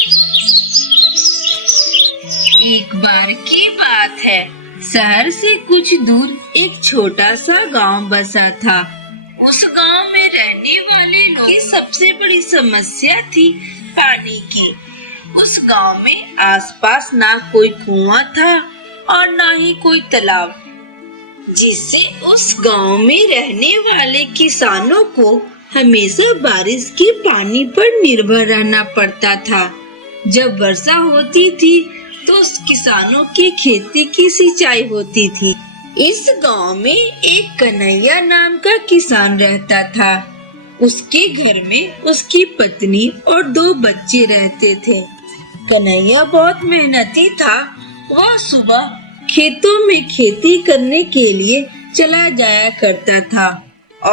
एक बार की बात है, शहर से कुछ दूर एक छोटा सा गांव बसा था। उस गांव में रहने वाले लोगों की सबसे बड़ी समस्या थी पानी की। उस गांव में आसपास ना कोई कुआं था और ना ही कोई तालाब, जिससे उस गांव में रहने वाले किसानों को हमेशा बारिश के पानी पर निर्भर रहना पड़ता था। जब वर्षा होती थी तो किसानों की खेती की सिंचाई होती थी। इस गांव में एक कन्हैया नाम का किसान रहता था। उसके घर में उसकी पत्नी और 2 बच्चे रहते थे। कन्हैया बहुत मेहनती था। वह सुबह खेतों में खेती करने के लिए चला जाया करता था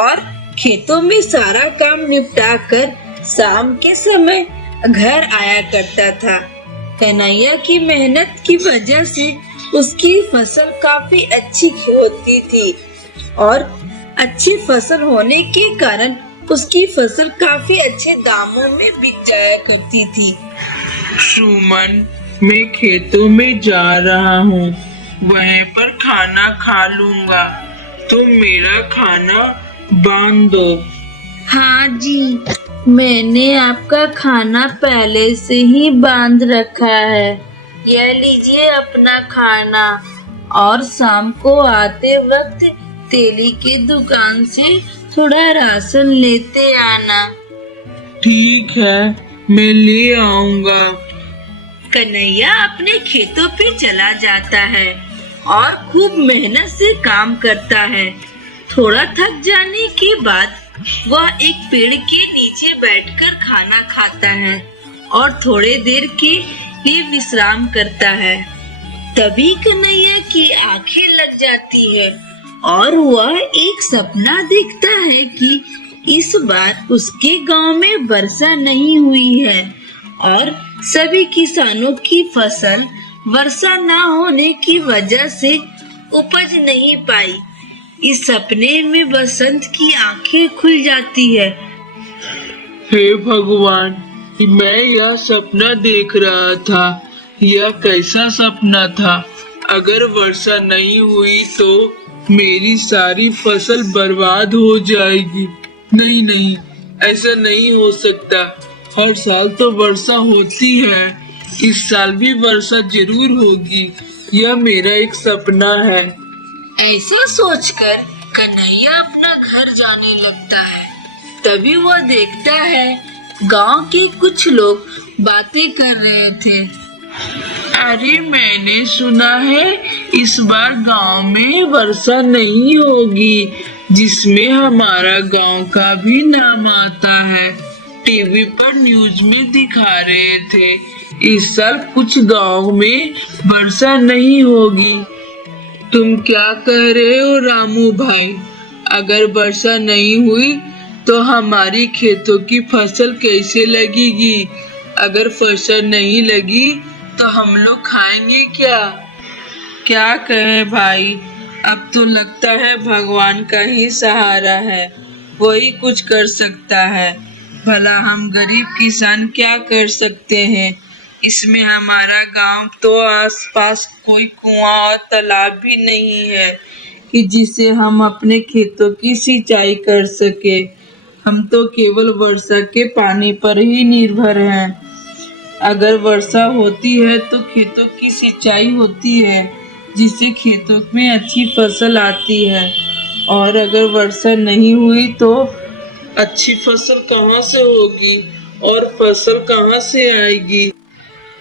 और खेतों में सारा काम निपटा कर शाम के समय घर आया करता था। कन्हैया की मेहनत की वजह से उसकी फसल काफी अच्छी होती थी और अच्छी फसल होने के कारण उसकी फसल काफी अच्छे दामों में बिक जाया करती थी। सुमन, मैं खेतों में जा रहा हूँ, वहीं पर खाना खा लूँगा, तुम मेरा खाना बांध दो। हाँ जी, मैंने आपका खाना पहले से ही बांध रखा है। यह लीजिए अपना खाना, और शाम को आते वक्त तेली की दुकान से थोड़ा राशन लेते आना। ठीक है, मैं ले आऊँगा। कन्हैया अपने खेतों पे चला जाता है और खूब मेहनत से काम करता है। थोड़ा थक जाने के बाद वह एक पेड़ के नीचे बैठकर खाना खाता है और थोड़े देर के लिए विश्राम करता है। तभी कन्हैया की आंखें लग जाती है और वह एक सपना देखता है कि इस बार उसके गांव में वर्षा नहीं हुई है और सभी किसानों की फसल वर्षा न होने की वजह से उपज नहीं पाई। इस सपने में बसंत की आंखें खुल जाती है। हे भगवान, मैं यह सपना देख रहा था। यह कैसा सपना था? अगर वर्षा नहीं हुई तो मेरी सारी फसल बर्बाद हो जाएगी। नहीं नहीं, ऐसा नहीं हो सकता। हर साल तो वर्षा होती है, इस साल भी वर्षा जरूर होगी। यह मेरा एक सपना है। ऐसे सोचकर कन्हैया अपना घर जाने लगता है। तभी वह देखता है गांव के कुछ लोग बातें कर रहे थे। अरे, मैंने सुना है इस बार गांव में वर्षा नहीं होगी, जिसमें हमारा गांव का भी नाम आता है। टीवी पर न्यूज में दिखा रहे थे इस साल कुछ गांव में वर्षा नहीं होगी। तुम क्या कह रहे हो रामू भाई? अगर वर्षा नहीं हुई तो हमारी खेतों की फसल कैसे लगेगी? अगर फसल नहीं लगी तो हम लोग खाएंगे क्या? क्या कहें भाई, अब तो लगता है भगवान का ही सहारा है, वही कुछ कर सकता है। भला हम गरीब किसान क्या कर सकते हैं? इसमें हमारा गांव तो आसपास कोई कुआं और तालाब भी नहीं है कि जिससे हम अपने खेतों की सिंचाई कर सके। हम तो केवल वर्षा के पानी पर ही निर्भर हैं। अगर वर्षा होती है तो खेतों की सिंचाई होती है, जिससे खेतों में अच्छी फसल आती है, और अगर वर्षा नहीं हुई तो अच्छी फसल कहाँ से होगी और फसल कहाँ से आएगी?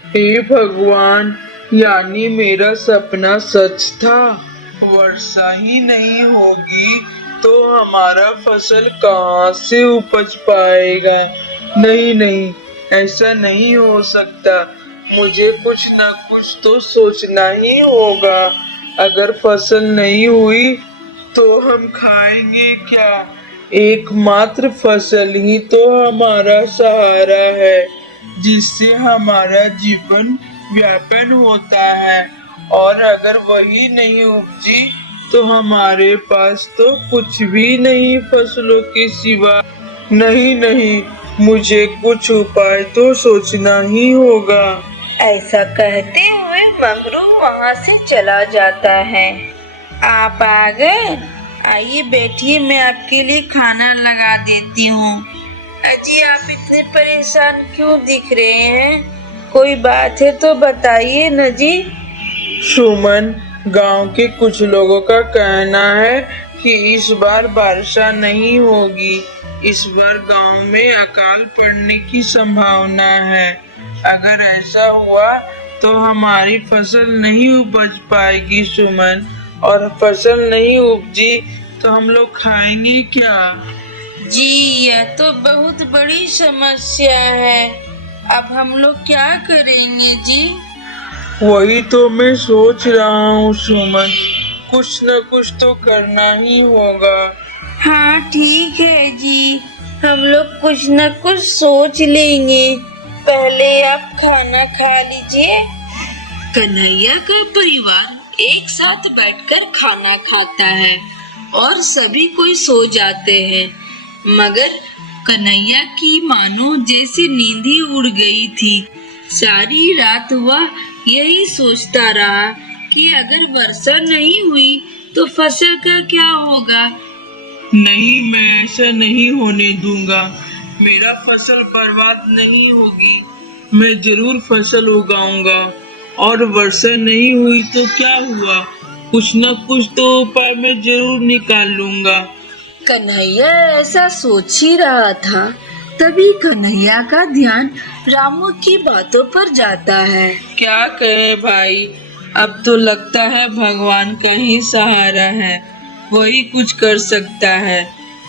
हे भगवान, यानी मेरा सपना सच था। वर्षा ही नहीं होगी तो हमारा फसल कहाँ से उपज पाएगा? नहीं नहीं, ऐसा नहीं हो सकता। मुझे कुछ ना कुछ तो सोचना ही होगा। अगर फसल नहीं हुई तो हम खाएंगे क्या? एकमात्र फसल ही तो हमारा सहारा है, जिससे हमारा जीवन व्यापन होता है, और अगर वही नहीं उपजी तो हमारे पास तो कुछ भी नहीं फसलों के सिवा। नहीं नहीं, मुझे कुछ उपाय तो सोचना ही होगा। ऐसा कहते हुए मंगरू वहाँ से चला जाता है। आप आ गए? आइए बैठिए, मैं आपके लिए खाना लगा देती हूँ। अजी आप इतने परेशान क्यों दिख रहे हैं? कोई बात है तो बताइए न जी। सुमन, गांव के कुछ लोगों का कहना है कि इस बार वर्षा नहीं होगी। इस बार गांव में अकाल पड़ने की संभावना है। अगर ऐसा हुआ तो हमारी फसल नहीं उपज पाएगी सुमन, और फसल नहीं उपजी तो हम लोग खाएंगे क्या? जी यह तो बहुत बड़ी समस्या है। अब हम लोग क्या करेंगे जी? वही तो मैं सोच रहा हूँ सुमन, कुछ न कुछ तो करना ही होगा। हाँ ठीक है जी, हम लोग कुछ न कुछ सोच लेंगे। पहले आप खाना खा लीजिए। कन्हैया का परिवार एक साथ बैठकर खाना खाता है और सभी कोई सो जाते हैं, मगर कन्हैया की मानो जैसे नींद ही उड़ गई थी। सारी रात वह यही सोचता रहा कि अगर वर्षा नहीं हुई तो फसल का क्या होगा। नहीं, मैं ऐसा नहीं होने दूंगा। मेरा फसल बर्बाद नहीं होगी। मैं जरूर फसल उगाऊंगा, और वर्षा नहीं हुई तो क्या हुआ, कुछ न कुछ तो उपाय मैं जरूर निकाल लूंगा। कन्हैया ऐसा सोच ही रहा था, तभी कन्हैया का ध्यान रामू की बातों पर जाता है। क्या कहे भाई, अब तो लगता है भगवान का ही सहारा है, वही कुछ कर सकता है।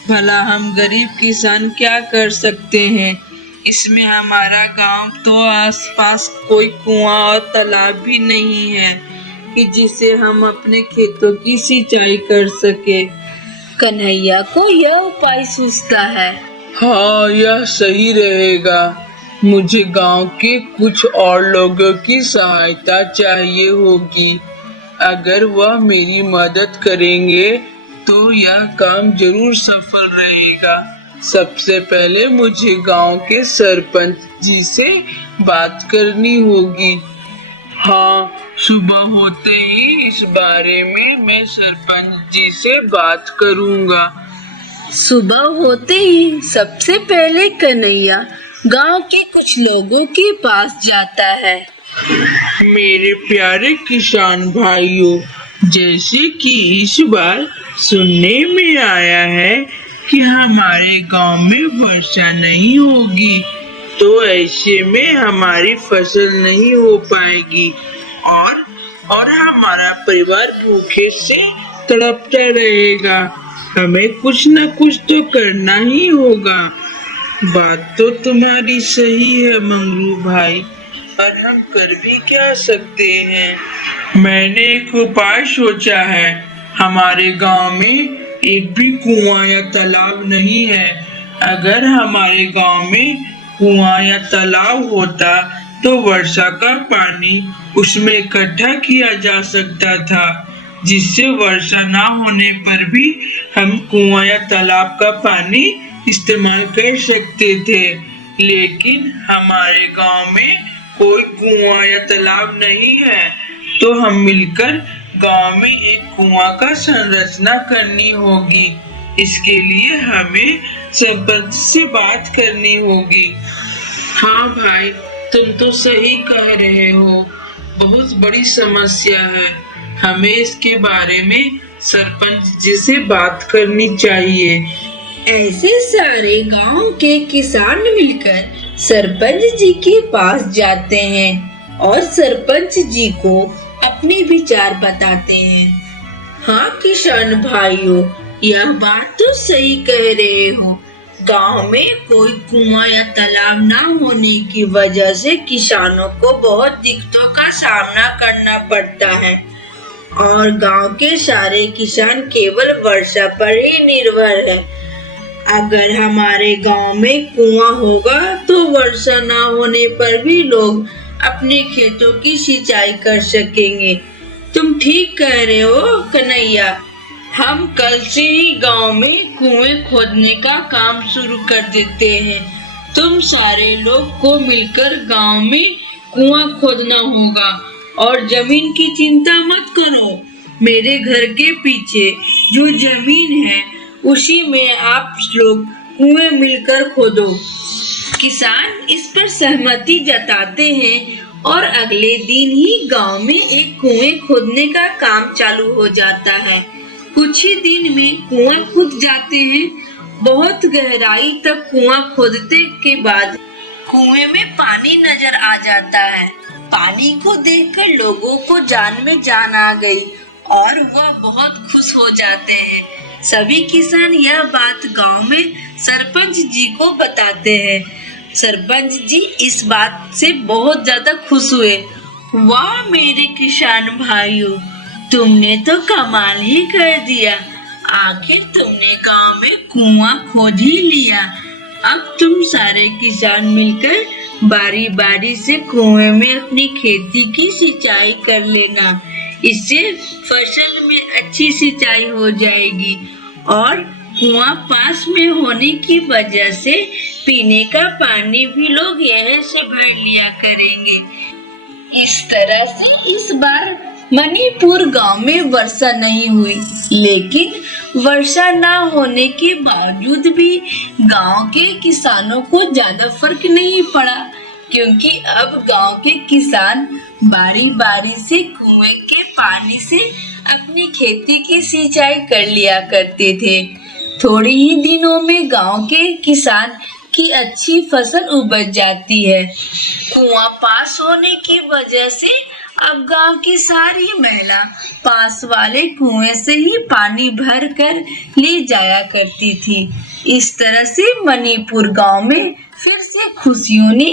भला हम गरीब किसान क्या कर सकते हैं? इसमें हमारा गांव तो आसपास कोई कुआं और तालाब भी नहीं है कि जिसे हम अपने खेतों की सिंचाई कर सके। कन्हैया को यह उपाय सूझता है। हाँ, यह सही रहेगा। मुझे गांव के कुछ और लोगों की सहायता चाहिए होगी। अगर वह मेरी मदद करेंगे तो यह काम जरूर सफल रहेगा। सबसे पहले मुझे गांव के सरपंच जी से बात करनी होगी। हाँ, सुबह होते ही इस बारे में मैं सरपंच जी से बात करूंगा। सुबह होते ही सबसे पहले कन्हैया गांव के कुछ लोगों के पास जाता है। मेरे प्यारे किसान भाइयों, जैसे कि इस बार सुनने में आया है कि हमारे गांव में वर्षा नहीं होगी, तो ऐसे में हमारी फसल नहीं हो पाएगी और हमारा परिवार भूखे से तड़पता रहेगा। हमें कुछ न कुछ तो करना ही होगा। बात तो तुम्हारी सही है मंगरू भाई, पर हम कर भी क्या सकते हैं? मैंने एक उपाय सोचा है। हमारे गांव में एक भी कुआं या तालाब नहीं है। अगर हमारे गांव में कुआं या तालाब होता तो वर्षा का पानी उसमें इकट्ठा किया जा सकता था, जिससे वर्षा ना होने पर भी हम कुआं या तालाब का पानी इस्तेमाल कर सकते थे। लेकिन हमारे गांव में कोई कुआं या तालाब नहीं है, तो हम मिलकर गांव में एक कुआं का संरचना करनी होगी। इसके लिए हमें सरपंच से बात करनी होगी। हाँ भाई, तुम तो सही कह रहे हो, बहुत बड़ी समस्या है। हमें इसके बारे में सरपंच जी से बात करनी चाहिए। ऐसे सारे गांव के किसान मिलकर सरपंच जी के पास जाते हैं और सरपंच जी को अपने विचार बताते हैं। हाँ किसान भाइयों, यह बात तो सही कह रहे हो। गांव में कोई कुआं या तालाब ना होने की वजह से किसानों को बहुत दिक्कतों का सामना करना पड़ता है, और गांव के सारे किसान केवल वर्षा पर ही निर्भर है। अगर हमारे गांव में कुआं होगा तो वर्षा ना होने पर भी लोग अपने खेतों की सिंचाई कर सकेंगे। तुम ठीक कह रहे हो कन्हैया, हम कल से ही गांव में कुएं खोदने का काम शुरू कर देते हैं। तुम सारे लोग को मिलकर गांव में कुआं खोदना होगा और जमीन की चिंता मत करो। मेरे घर के पीछे जो जमीन है उसी में आप लोग कुएं मिलकर खोदो। किसान इस पर सहमति जताते हैं और अगले दिन ही गांव में एक कुएं खोदने का काम चालू हो जाता है। कुछ ही दिन में कुआं खुद जाते हैं। बहुत गहराई तक कुआं खोदते के बाद कुएं में पानी नजर आ जाता है। पानी को देखकर लोगों को जान में जान आ गई और वह बहुत खुश हो जाते हैं। सभी किसान यह बात गांव में सरपंच जी को बताते हैं। सरपंच जी इस बात से बहुत ज्यादा खुश हुए। वाह मेरे किसान भाइयों, तुमने तो कमाल ही कर दिया। आखिर तुमने गांव में कुआं खोद ही लिया। अब तुम सारे किसान मिलकर बारी बारी से कुएं में अपनी खेती की सिंचाई कर लेना। इससे फसल में अच्छी सिंचाई हो जाएगी और कुआं पास में होने की वजह से पीने का पानी भी लोग यहीं से भर लिया करेंगे। इस तरह से इस बार मणिपुर गांव में वर्षा नहीं हुई, लेकिन वर्षा न होने के बावजूद भी गांव के किसानों को ज्यादा फर्क नहीं पड़ा, क्योंकि अब गांव के किसान बारी बारी से कुएं के पानी से अपनी खेती की सिंचाई कर लिया करते थे। थोड़ी ही दिनों में गांव के किसान की अच्छी फसल उपज जाती है। कुआं पास होने की वजह से अब गांव की सारी महिला पास वाले कुएं से ही पानी भर कर ले जाया करती थी। इस तरह से मणिपुर गांव में फिर से खुशियों ने